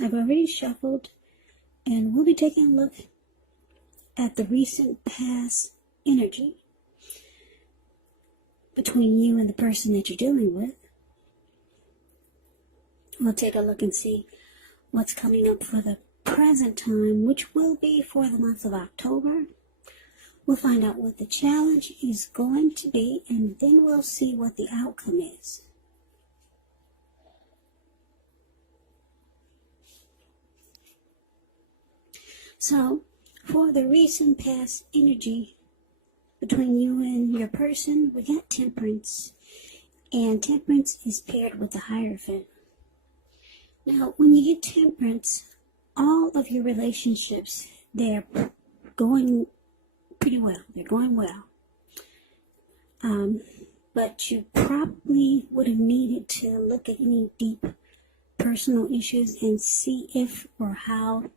I've already shuffled, and we'll be taking a look at the recent past energy between you and the person that you're dealing with. We'll take a look and see what's coming up for the present time, which will be for the month of October. We'll find out what the challenge is going to be, and then we'll see what the outcome is. So, for the recent past energy between you and your person, we got Temperance, and Temperance is paired with the Hierophant. Now, when you get Temperance, all of your relationships, they're going pretty well. They're going well. But you probably would have needed to look at any deep personal issues and see if or how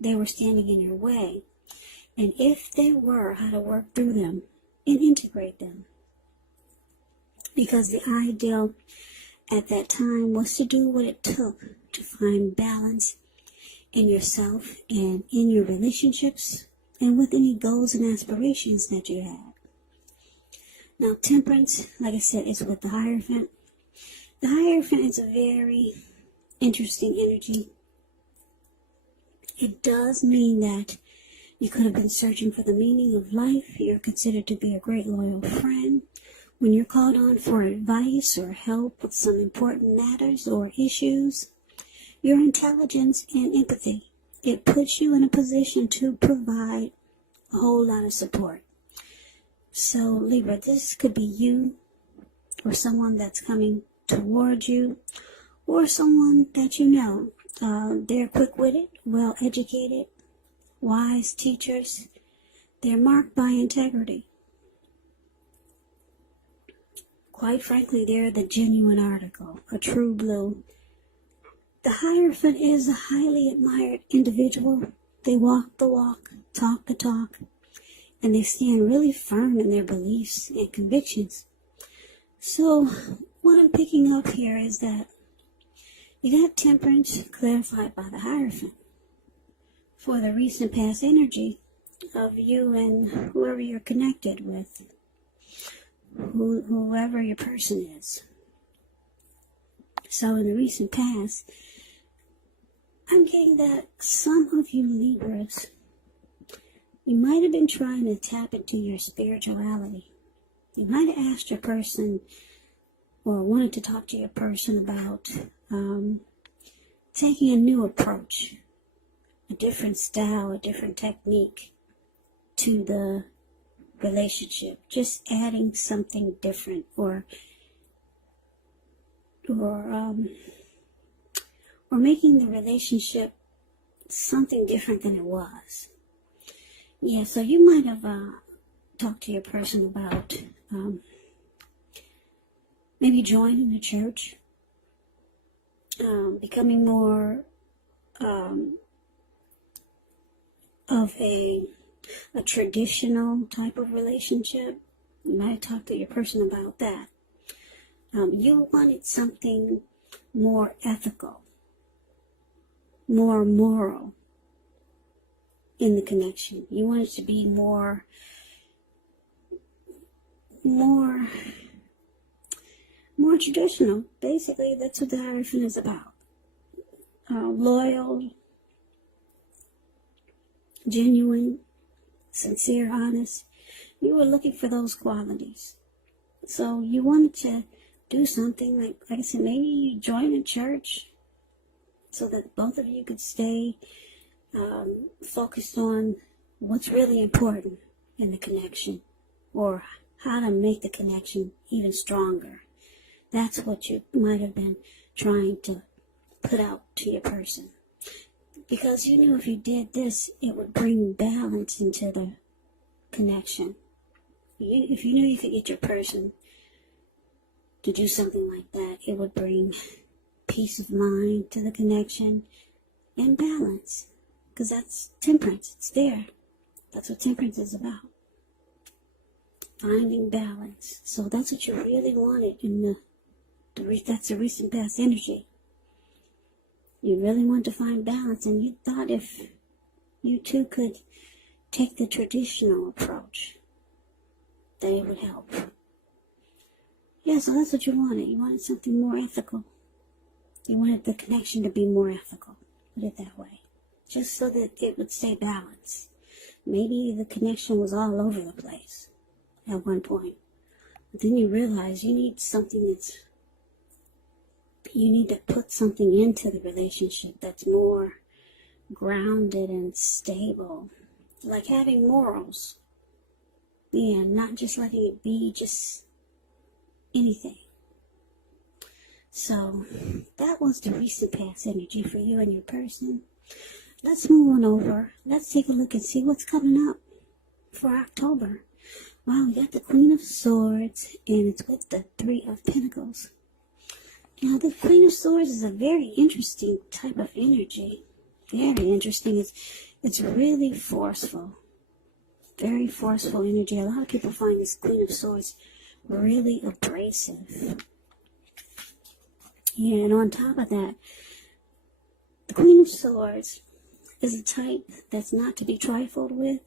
they were standing in your way. And if they were, how to work through them and integrate them. Because the ideal at that time was to do what it took to find balance in yourself and in your relationships and with any goals and aspirations that you had. Now, Temperance, like I said, is with the Hierophant. The Hierophant is a very interesting energy. It does mean that you could have been searching for the meaning of life. You're considered to be a great loyal friend. When you're called on for advice or help with some important matters or issues, your intelligence and empathy, it puts you in a position to provide a whole lot of support. So, Libra, this could be you or someone that's coming towards you or someone that you know. They're quick-witted, well-educated, wise teachers. They're marked by integrity. Quite frankly, they're the genuine article, a true blue. The Hierophant is a highly admired individual. They walk the walk, talk the talk, and they stand really firm in their beliefs and convictions. So, what I'm picking up here is that you got Temperance clarified by the Hierophant for the recent past energy of you and whoever you're connected with, whoever your person is. So in the recent past, I'm getting that some of you Libras, you might have been trying to tap into your spirituality. You might have asked your person or wanted to talk to your person about taking a new approach, a different style, a different technique to the relationship, just adding something different or making the relationship something different than it was. Yeah, so you might have talked to your person about maybe joining the church, becoming more of a traditional type of relationship. You might talk to your person about that. You wanted something more ethical, more moral in the connection. You wanted to be more traditional. Basically, that's what the Hierophant is about. Loyal, genuine, sincere, honest. You were looking for those qualities. So you wanted to do something like I said, maybe you join a church so that both of you could stay focused on what's really important in the connection or how to make the connection even stronger. That's what you might have been trying to put out to your person. Because you knew if you did this, it would bring balance into the connection. If you knew you could get your person to do something like that, it would bring peace of mind to the connection and balance. Because that's Temperance. It's there. That's what Temperance is about. Finding balance. So that's what you really wanted in that's the recent past energy. You really want to find balance, and you thought if you two could take the traditional approach, that it would help. Yeah, so that's what you wanted. You wanted something more ethical. You wanted the connection to be more ethical. Put it that way. Just so that it would stay balanced. Maybe the connection was all over the place at one point. But then you realize you need something you need to put something into the relationship that's more grounded and stable. Like having morals. Yeah, not just letting it be just anything. So, that was the recent past energy for you and your person. Let's move on over. Let's take a look and see what's coming up for October. Wow, we got the Queen of Swords, and it's with the Three of Pentacles. Now, the Queen of Swords is a very interesting type of energy. Very interesting. It's really forceful. Very forceful energy. A lot of people find this Queen of Swords really abrasive. Yeah, and on top of that, the Queen of Swords is a type that's not to be trifled with.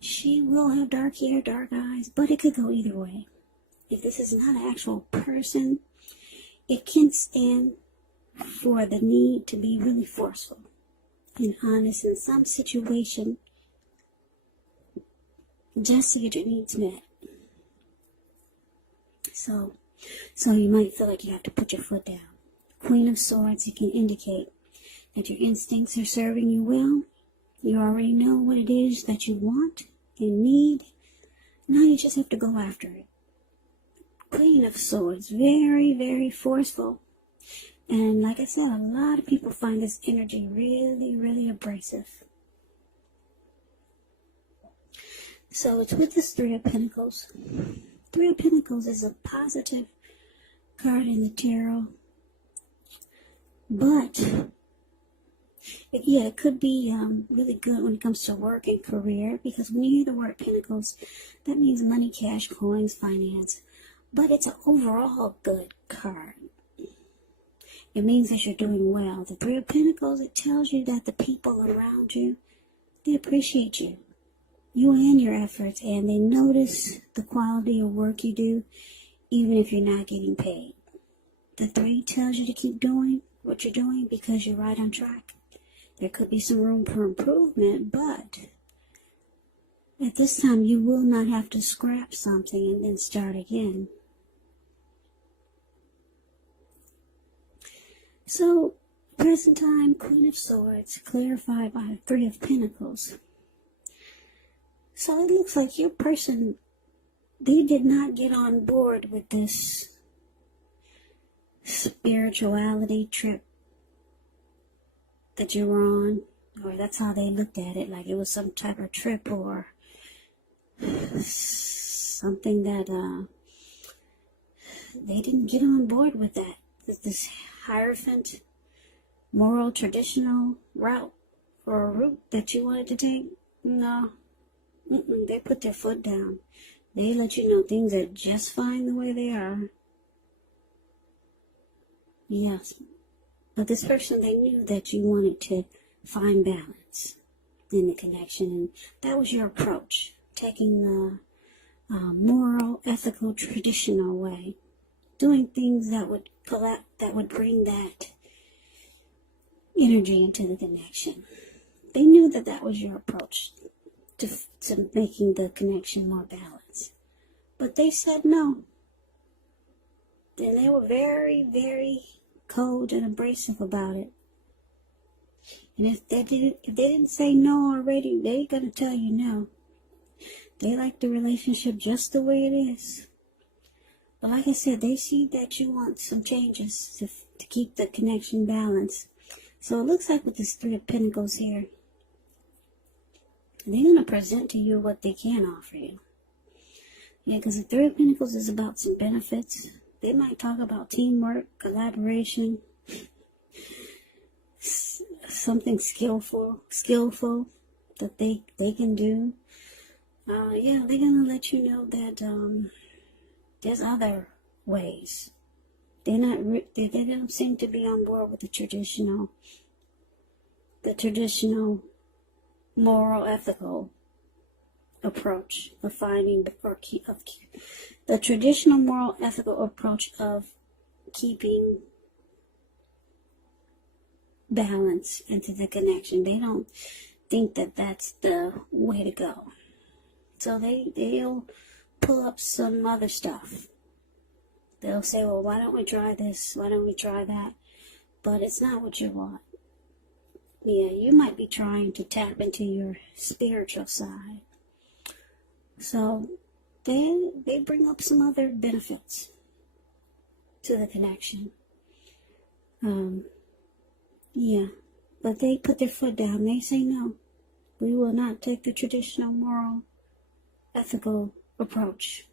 She will have dark hair, dark eyes, but it could go either way. If this is not an actual person, it can stand for the need to be really forceful and honest in some situation just to get your needs met. So you might feel like you have to put your foot down. Queen of Swords, it can indicate that your instincts are serving you well. You already know what it is that you want and need. Now you just have to go after it. Queen of Swords, very, very forceful. And like I said, a lot of people find this energy really, really abrasive. So it's with this Three of Pentacles. Three of Pentacles is a positive card in the tarot. But, it could be really good when it comes to work and career. Because when you hear the word Pentacles, that means money, cash, coins, finance. But it's an overall good card. It means that you're doing well. The Three of Pentacles, it tells you that the people around you, they appreciate you. You and your efforts, and they notice the quality of work you do, even if you're not getting paid. The Three tells you to keep doing what you're doing because you're right on track. There could be some room for improvement, but at this time you will not have to scrap something and then start again. So, present time, Queen of Swords, clarified by the Three of Pentacles. So it looks like your person, they did not get on board with this spirituality trip that you were on, or that's how they looked at it, like it was some type of trip or something that they didn't get on board with that. This Hierophant, moral, traditional route or a route that you wanted to take. No. They put their foot down. They let you know things are just fine the way they are. Yes. But this person, they knew that you wanted to find balance in the connection. And that was your approach. Taking the moral, ethical, traditional way. Doing things that would bring that energy into the connection. They knew that that was your approach to making the connection more balanced. But they said no. And they were very, very cold and abrasive about it. And if they didn't say no already, they're going to tell you no. They like the relationship just the way it is. But like I said, they see that you want some changes to keep the connection balanced. So it looks like with this Three of Pentacles here, they're going to present to you what they can offer you. Yeah, because the Three of Pentacles is about some benefits. They might talk about teamwork, collaboration, something skillful that they can do. Yeah, they're going to let you know that there's other ways They don't seem to be on board with the traditional moral, ethical approach of finding the traditional moral, ethical approach of keeping balance into the connection. They don't think that that's the way to go. So they'll pull up some other stuff. They'll say, well, why don't we try this? Why don't we try that? But it's not what you want. Yeah, you might be trying to tap into your spiritual side. So they bring up some other benefits to the connection. Yeah, but they put their foot down. They say, no, we will not take the traditional moral, ethical approach.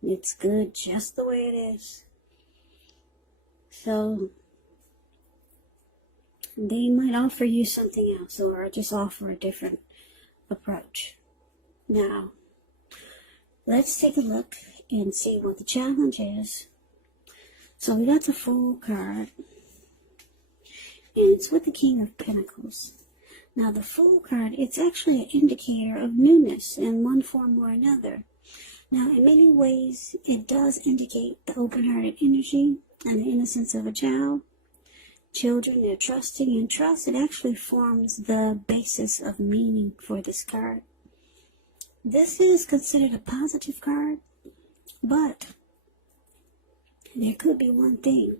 It's good just the way it is. So they might offer you something else, or just offer a different approach. Now, let's take a look and see what the challenge is. So we got the Fool card, and it's with the King of Pentacles. Now the Fool card, it's actually an indicator of newness in one form or another. Now in many ways, it does indicate the open-hearted energy and the innocence of a child. Children, they're trusting, and trust, it actually forms the basis of meaning for this card. This is considered a positive card, but there could be one thing.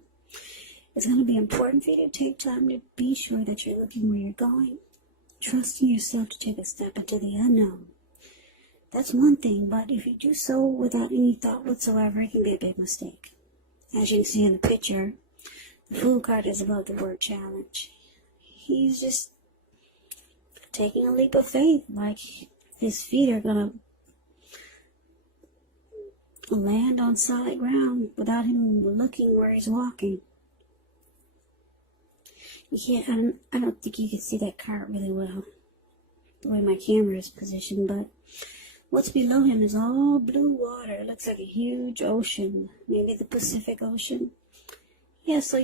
It's going to be important for you to take time to be sure that you're looking where you're going, trusting yourself to take a step into the unknown. That's one thing, but if you do so without any thought whatsoever, it can be a big mistake. As you can see in the picture, the Fool card is above the word challenge. He's just taking a leap of faith, like his feet are going to land on solid ground without him looking where he's walking. I don't think you can see that card really well, the way my camera is positioned, but what's below him is all blue water. It looks like a huge ocean, maybe the Pacific Ocean. Yeah, so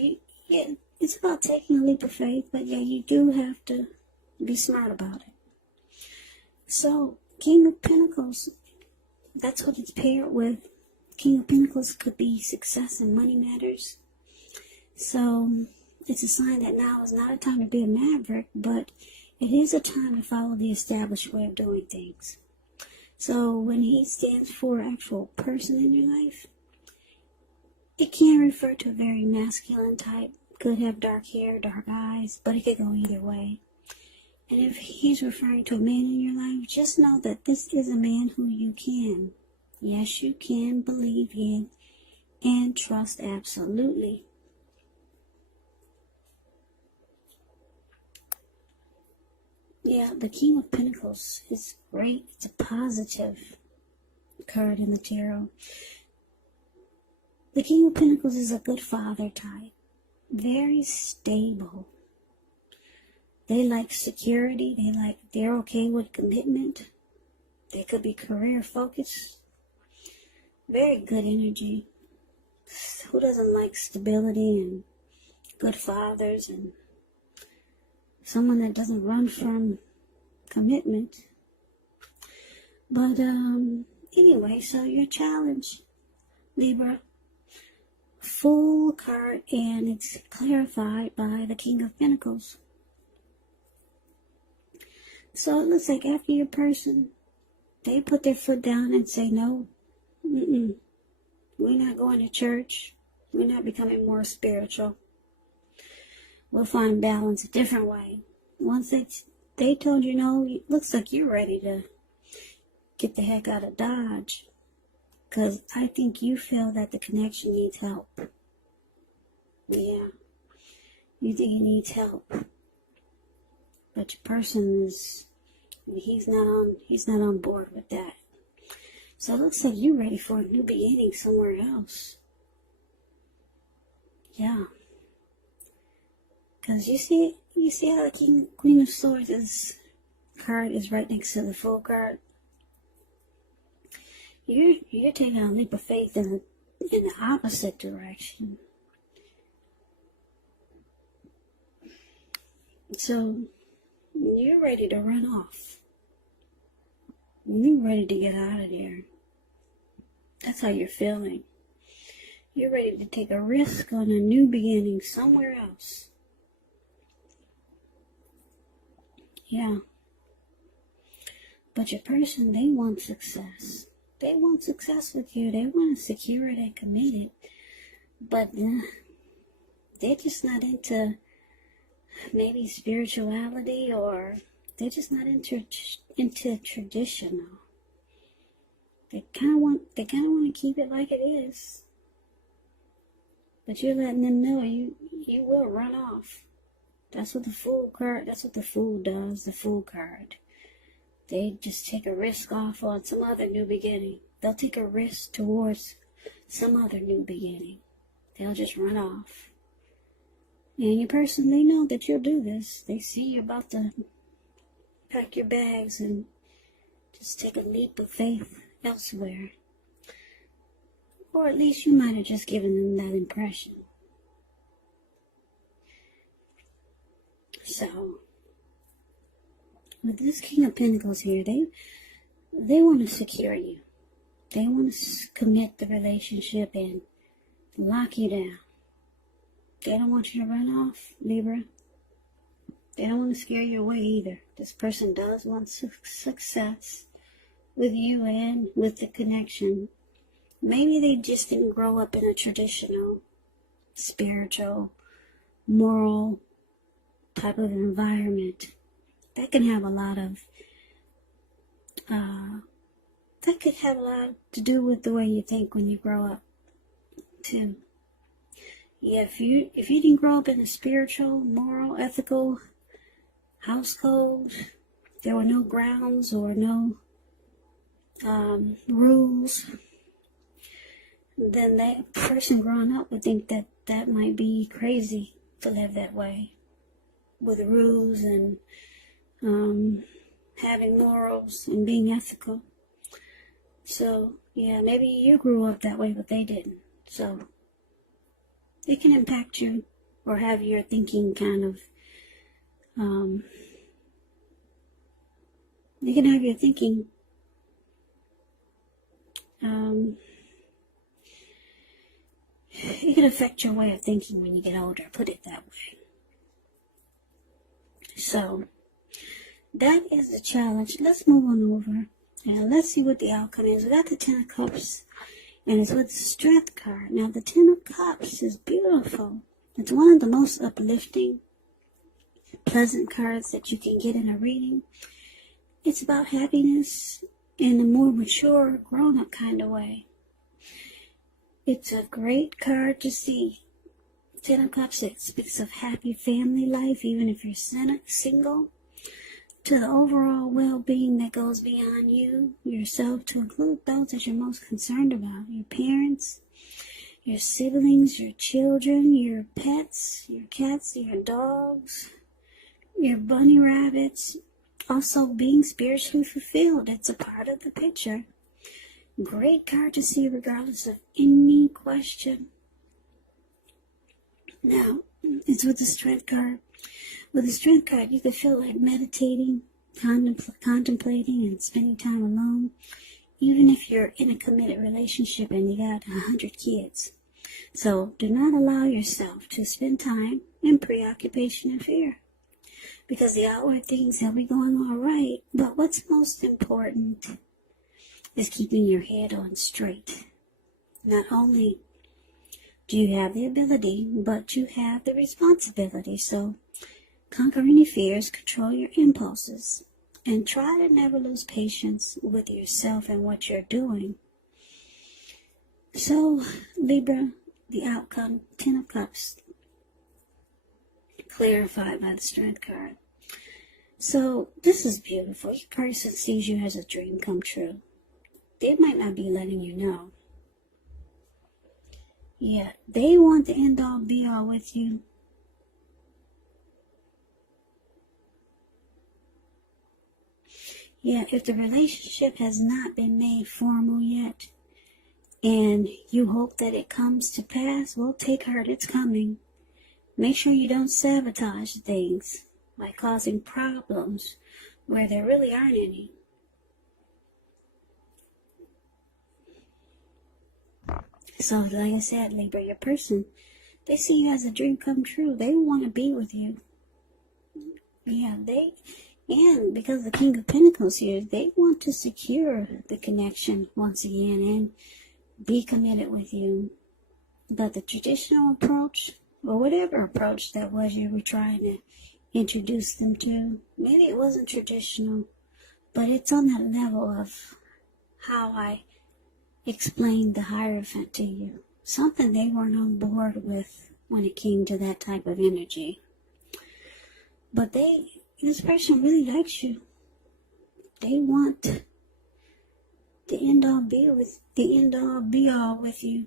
it's about taking a leap of faith, but yeah, you do have to be smart about it. So, King of Pentacles, that's what it's paired with. King of Pentacles could be success in money matters. So, it's a sign that now is not a time to be a maverick, but it is a time to follow the established way of doing things. So, when he stands for an actual person in your life, it can refer to a very masculine type. Could have dark hair, dark eyes, but it could go either way. And if he's referring to a man in your life, just know that this is a man who you can. Yes, you can believe in and trust absolutely. Yeah, the King of Pentacles is great. It's a positive card in the tarot. The King of Pentacles is a good father type. Very stable. They like security. They're okay with commitment. They could be career focused. Very good energy. Who doesn't like stability and good fathers and someone that doesn't run from commitment? But anyway, so your challenge, Libra, Fool card, and it's clarified by the King of Pentacles. So it looks like after your person, they put their foot down and say, no, we're not going to church. We're not becoming more spiritual. We'll find balance a different way. Once they told you no, it looks like you're ready to get the heck out of Dodge. Because I think you feel that the connection needs help. Yeah. You think it needs help. But your person he's not on board with that. So it looks like you're ready for a new beginning somewhere else. Yeah. Because you see how the Queen of Swords card is right next to the Fool card? You're taking a leap of faith in the opposite direction. So you're ready to run off. You're ready to get out of there. That's how you're feeling. You're ready to take a risk on a new beginning somewhere else. Yeah. But your person, they want success. They want success with you. They want to secure it and commit it. But they're just not into maybe spirituality, or they're just not into traditional. They kind of want to keep it like it is. But you're letting them know you will run off. That's what the Fool card, that's what the Fool does, the Fool card. They just take a risk off on some other new beginning. They'll take a risk towards some other new beginning. They'll just run off. And your person, they know that you'll do this. They see you about to pack your bags and just take a leap of faith elsewhere. Or at least you might have just given them that impression. So, with this King of Pentacles here, they want to secure you. They want to commit the relationship and lock you down. They don't want you to run off, Libra. They don't want to scare you away either. This person does want success with you and with the connection. Maybe they just didn't grow up in a traditional, spiritual, moral type of environment. That can have a lot of, that could have a lot to do with the way you think when you grow up, too. Yeah, if you didn't grow up in a spiritual, moral, ethical household, there were no grounds or no rules, then that person growing up would think that that might be crazy to live that way, with rules and having morals and being ethical. So, yeah, maybe you grew up that way, but they didn't. So, it can impact you or have your thinking kind of, you can have your thinking, it can affect your way of thinking when you get older, put it that way. So, that is the challenge. Let's move on over and let's see what the outcome is. We got the Ten of Cups, and it's with the Strength card. Now, the Ten of Cups is beautiful. It's one of the most uplifting, pleasant cards that you can get in a reading. It's about happiness in a more mature, grown-up kind of way. It's a great card to see. Ten of Cups, it speaks of happy family life, even if you're single, to the overall well-being that goes beyond you, yourself, to include those that you're most concerned about, your parents, your siblings, your children, your pets, your cats, your dogs, your bunny rabbits. Also being spiritually fulfilled, it's a part of the picture. Great card to see regardless of any question. Now, it's with the Strength card. With the Strength card, you could feel like meditating, contemplating, and spending time alone, even if you're in a committed relationship and you got 100 kids. So, do not allow yourself to spend time in preoccupation and fear, because the outward things will be going all right, but what's most important is keeping your head on straight. Not only do you have the ability, but you have the responsibility. So, conquer any fears, control your impulses, and try to never lose patience with yourself and what you're doing. So, Libra, the outcome, Ten of Cups, clarified by the Strength card. So, this is beautiful. Your person sees you as a dream come true. They might not be letting you know. Yeah, they want the end-all, be-all with you. Yeah, if the relationship has not been made formal yet, and you hope that it comes to pass, well, take heart, it's coming. Make sure you don't sabotage things. by causing problems where there really aren't any. So, like I said, Libra, your person, they see you as a dream come true. They want to be with you. Yeah, and because the King of Pentacles here, they want to secure the connection once again and be committed with you. But the traditional approach, or whatever approach that was you were trying to introduce them to, maybe it wasn't traditional, but it's on that level of how I explained the Hierophant to you. Something they weren't on board with when it came to that type of energy. But this person really likes you. They want the end all be all with you.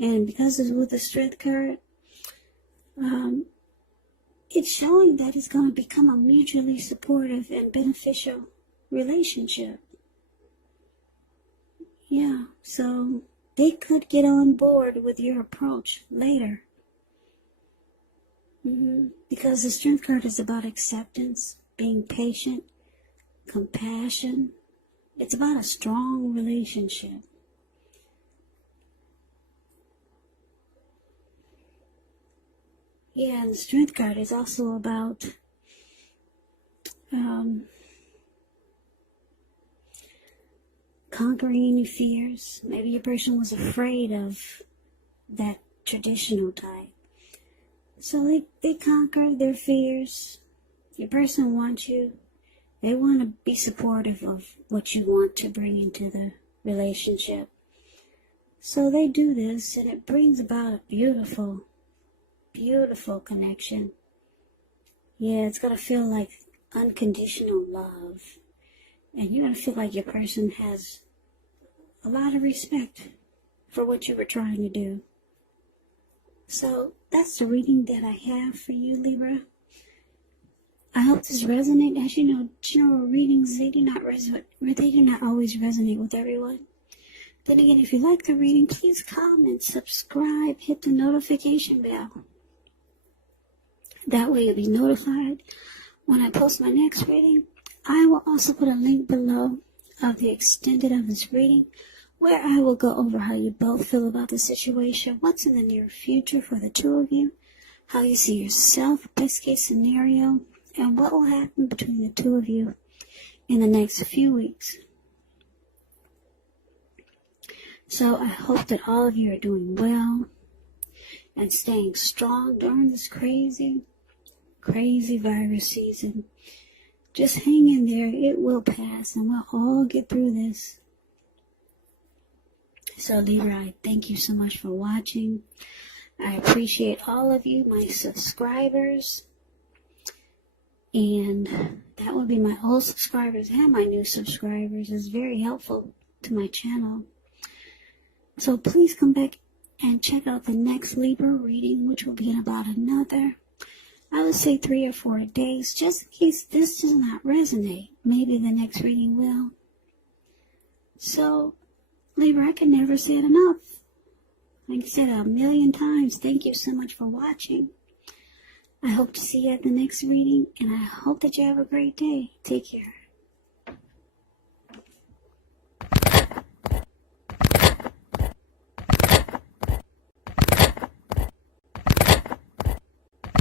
And because it's with the Strength card, it's showing that it's going to become a mutually supportive and beneficial relationship. Yeah, so they could get on board with your approach later. Because the Strength card is about acceptance, being patient, compassion. It's about a strong relationship. Yeah, and the Strength card is also about conquering your fears. Maybe your person was afraid of that traditional type. So they conquer their fears. Your person wants you. They want to be supportive of what you want to bring into the relationship. So they do this, and it brings about a beautiful, beautiful connection. Yeah, it's going to feel like unconditional love. And you're going to feel like your person has a lot of respect for what you were trying to do. So that's the reading that I have for you, Libra. I hope this resonates. As you know, general readings, they do not always resonate with everyone. Then again, if you like the reading, please comment, subscribe, hit the notification bell. That way you'll be notified when I post my next reading. I will also put a link below of the extended of this reading, where I will go over how you both feel about the situation, what's in the near future for the two of you, how you see yourself, best case scenario, and what will happen between the two of you in the next few weeks. So I hope that all of you are doing well and staying strong during this crazy, crazy virus season. Just hang in there. It will pass, and we'll all get through this. So, Libra, I thank you so much for watching. I appreciate all of you, my subscribers. And that would be my old subscribers and my new subscribers. It's very helpful to my channel. So please come back and check out the next Libra reading, which will be in about another, I would say 3 or 4 days, just in case this does not resonate. Maybe the next reading will. So, Libra, I can never say it enough. Like I said 1,000,000 times, thank you so much for watching. I hope to see you at the next reading, and I hope that you have a great day. Take care.